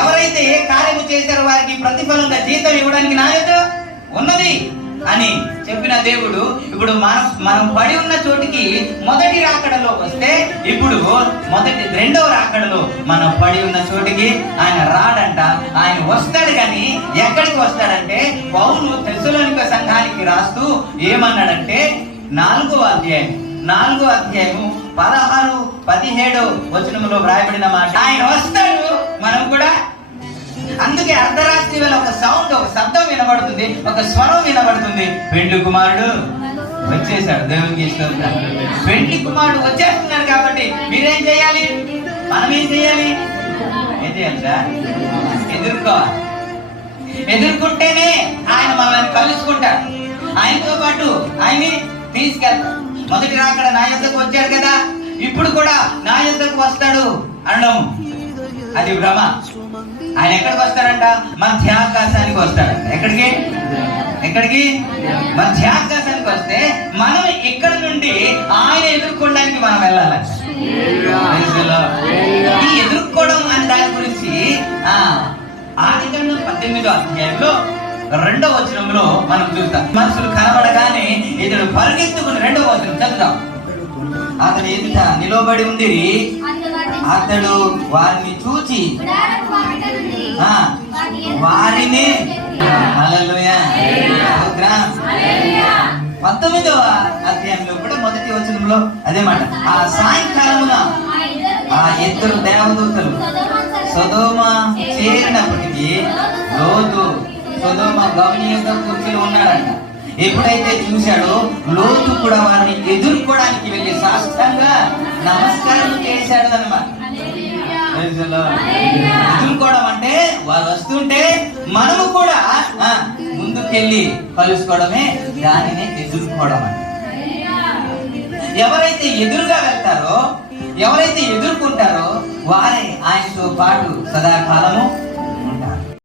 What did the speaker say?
ఎవరైతే ఏ కార్యము చేశారో వారికి ప్రతిఫలంగా జీతం ఇవ్వడానికి నా యొద్ద ఉన్నది అని చెప్పిన దేవుడు ఇప్పుడు మనం పడి ఉన్న చోటికి మొదటి రాకడలో వస్తే, ఇప్పుడు రెండవ రాకడలో మనం పడి ఉన్న చోటికి ఆయన రాడంట. ఆయన వస్తాడు, కానీ ఎక్కడికి వస్తాడంటే, పౌలు తెస్సలోనిక సంఘానికి రాస్తూ ఏమన్నాడంటే, 4వ అధ్యాయం 16-17 వచనములో వ్రాయబడిన మాట, ఆయన వస్తాడు, మనం కూడా. అందుకే అర్ధరాత్రి వేళ ఒక శబ్దం వినబడుతుంది, ఒక స్వరం వినబడుతుంది, పెండ్లి కుమారుడు వచ్చేసాడు. దేవునికి ఇష్టం. పెండ్లి కుమారుడు వచ్చేస్తున్నాడు కాబట్టి మీరేం చేయాలి? మనం ఏం చేయాలి సార్? ఎదుర్కోవాలి. ఎదుర్కొంటేనే ఆయన మనల్ని కలుసుకుంటాడు. ఆయనతో పాటు ఆయన్ని తీసుకెళ్తాడు. మొదటి రాకడ నా యొద్దకు వచ్చాడు కదా, ఇప్పుడు కూడా నా యొద్దకు వస్తాడు అనడం అది భ్రమ. ఆయన ఎక్కడికి వస్తాడంట? మధ్యాకాశానికి వస్తాడంట. ఎక్కడికి? మధ్యాకాశానికి వస్తే మనం ఇక్కడ నుండి ఆయన ఎదుర్కోవడానికి మనం వెళ్ళాలంట. ఈ ఎదుర్కోవడం అనే దాని గురించి ఆదికాండం 18వ అధ్యాయంలో 2వ వచనంలో మనం చూస్తాం. మనుషులు కనబడగానే ఇతడు పరిగెత్తుకుని 2వ వచనం చదువుతాం. అతడు ఎదుట నిలబడి ఉంది, అతడు వారిని చూచి వారిని 19వ అధ్యాయంలో కూడా మొదటి వచనంలో అదే మాట. ఆ సాయంకాలమున ఆ ఇద్దరు దేవదూతలు సొదొమ చేరినప్పటికీ లోతు సొదొమ గమనీయంగా కుర్చీలో ఉన్నాడంట. ఎప్పుడైతే చూశాడో లోతు కూడా వారిని ఎదుర్కోవడానికి వెళ్ళి సాష్టాంగా నమస్కారం చేశాడు అన్నమాట. ఎదుర్కోవడం అంటే వారు వస్తుంటే మనము కూడా ముందుకెళ్ళి కలుసుకోవడమే దానిని ఎదుర్కోవడం అంటే. ఎవరైతే ఎదురుగా వెళ్తారో, ఎవరైతే ఎదుర్కొంటారో వారే ఆయనతో పాటు సదాకాలము